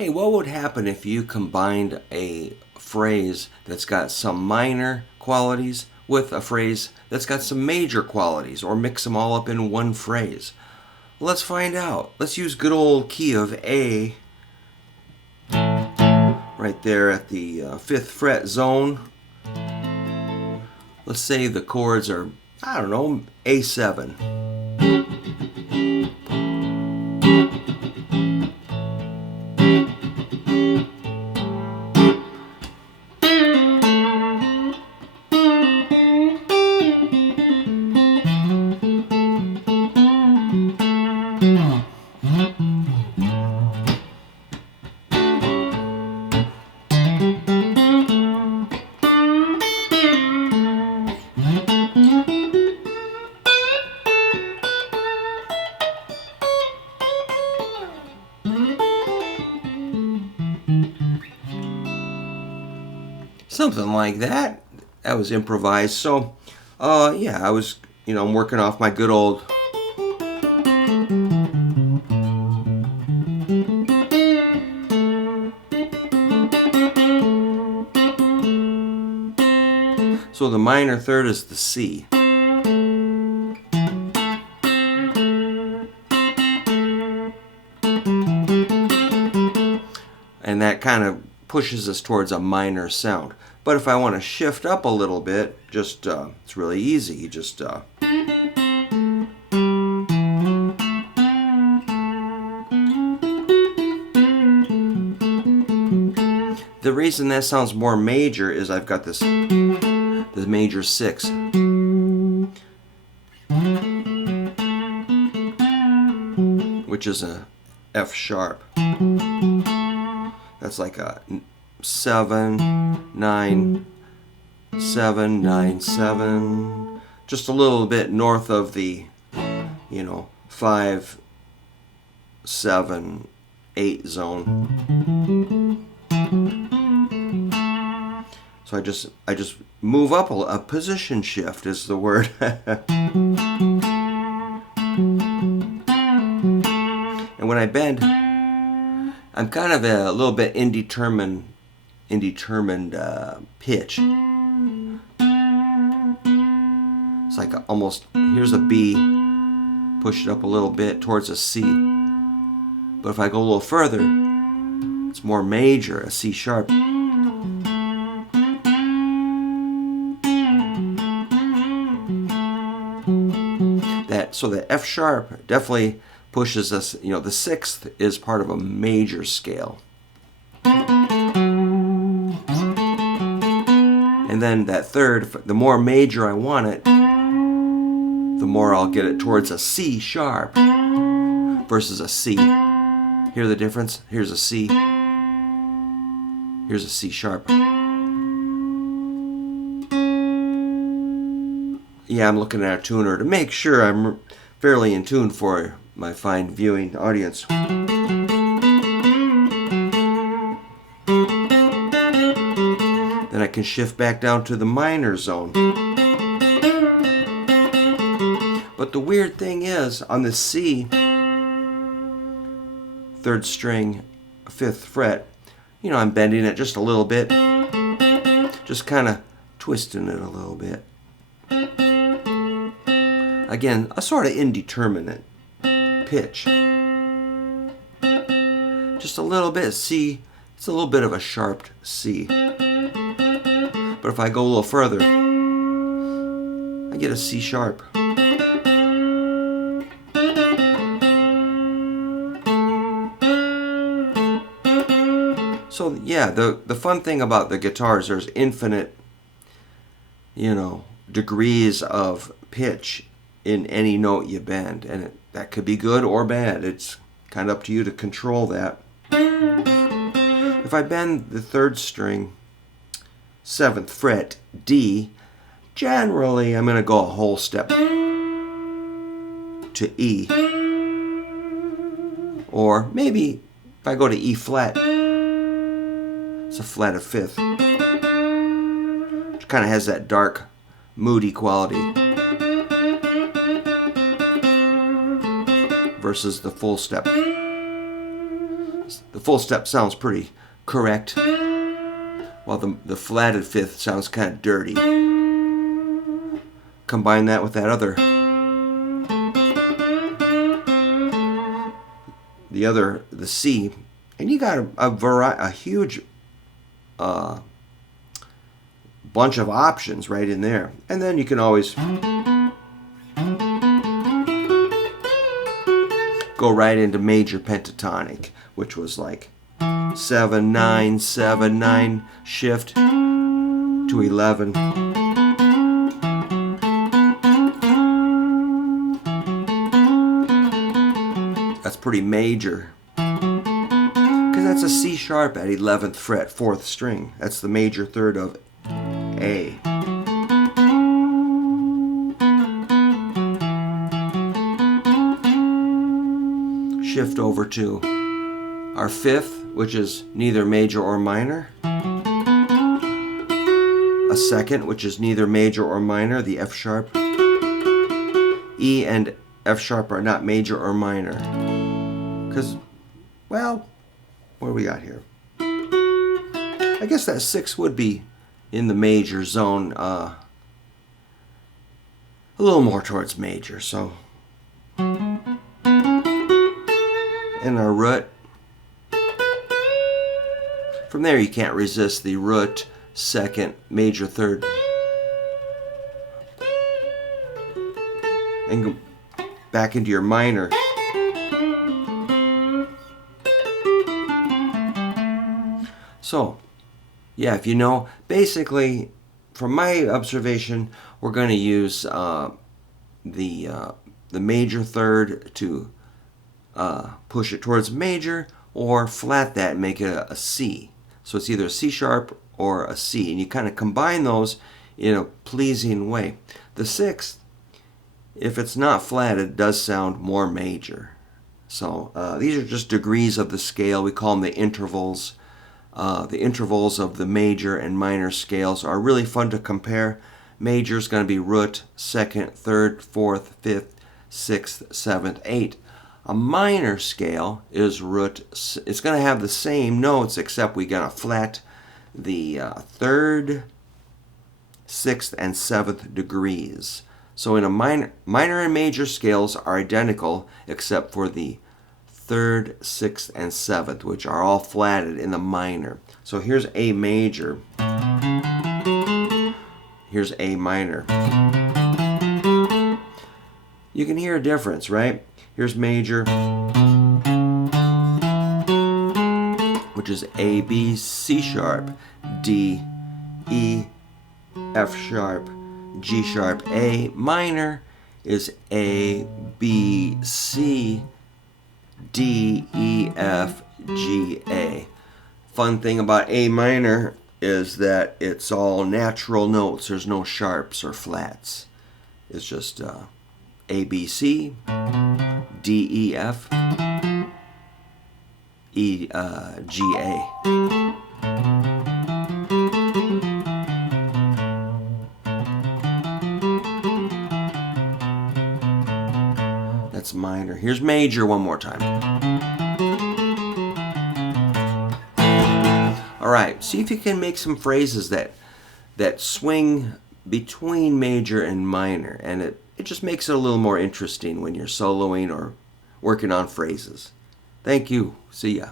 Hey, what would happen if you combined a phrase that's got some minor qualities with a phrase that's got some major qualities, or mix them all up in one phrase? Let's find out. Let's use good old key of A right there at the 5th fret zone. Let's say the chords are, I don't know, A7. Something like that. That was improvised. So, yeah, I was, I'm working off my good old. So the minor third is the C. And that kind of pushes us towards a minor sound. But if I want to shift up a little bit, just it's really easy. You just the reason that sounds more major is I've got the major 6. Which is a F sharp. That's like a 7, 9, 7, 9, 7. Just a little bit north of the, 5, 7, 8 zone. So I just move up a position shift is the word. And when I bend, I'm kind of a little bit indeterminate pitch. It's like almost, here's a B, push it up a little bit towards a C. But if I go a little further, it's more major, a C sharp. So the F sharp definitely pushes us, the 6th is part of a major scale. And then that 3rd, the more major I want it, the more I'll get it towards a C sharp versus a C. Hear the difference? Here's a C. Here's a C sharp. Yeah, I'm looking at a tuner to make sure I'm fairly in tune for my fine viewing audience. Then I can shift back down to the minor zone. But the weird thing is, on the C, 3rd string, 5th fret, I'm bending it just a little bit. Just kind of twisting it a little bit. Again, a sort of indeterminate pitch. Just a little bit. C, it's a little bit of a sharp C. But if I go a little further, I get a C sharp. So yeah, the fun thing about the guitars, there's infinite, degrees of pitch in any note you bend, and that could be good or bad. It's kind of up to you to control that. If I bend the 3rd string, 7th fret, D, generally I'm going to go a whole step to E. Or maybe if I go to E flat, it's a flat of 5th. Which kind of has that dark, moody quality. Versus the full step. the full step sounds pretty correct, while the flatted fifth sounds kind of dirty. Combine that with that other, the C, and you got a huge bunch of options right in there. And then you can always go right into major pentatonic, which was like 7-9, 7-9, shift to 11. That's pretty major, because that's a C sharp at 11th fret, 4th string. That's the major third of A. Shift over to our fifth, which is neither major or minor. A second, which is neither major or minor, the F sharp. E and F sharp are not major or minor. Because, well, what do we got here? I guess that 6 would be in the major zone, a little more towards major, so. And our root. From there you can't resist the root, second, major third. And go back into your minor. So, yeah, if you know, basically, from my observation, we're going to use the major third to push it towards major, or flat that and make it a C. So it's either a C sharp or a C, and you kind of combine those in a pleasing way. The sixth, if it's not flatted, does sound more major. So these are just degrees of the scale. We call them the intervals. The intervals of the major and minor scales are really fun to compare. Major is going to be root, second, third, fourth, fifth, sixth, seventh, eighth. A minor scale is root. It's going to have the same notes, except we're going to flat the third, sixth, and seventh degrees. So in a minor and major scales are identical, except for the third, sixth, and seventh, which are all flatted in the minor. So here's A major. Here's A minor. You can hear a difference, right? Here's major, which is A, B, C sharp, D, E, F sharp, G sharp. A minor is A, B, C, D, E, F, G, A. Fun thing about A minor is that it's all natural notes. There's no sharps or flats. It's just A, B, C, D, E, F, E, G, A. That's minor. Here's major one more time. All right, see if you can make some phrases that swing between major and minor, and it just makes it a little more interesting when you're soloing or working on phrases. Thank you. See ya.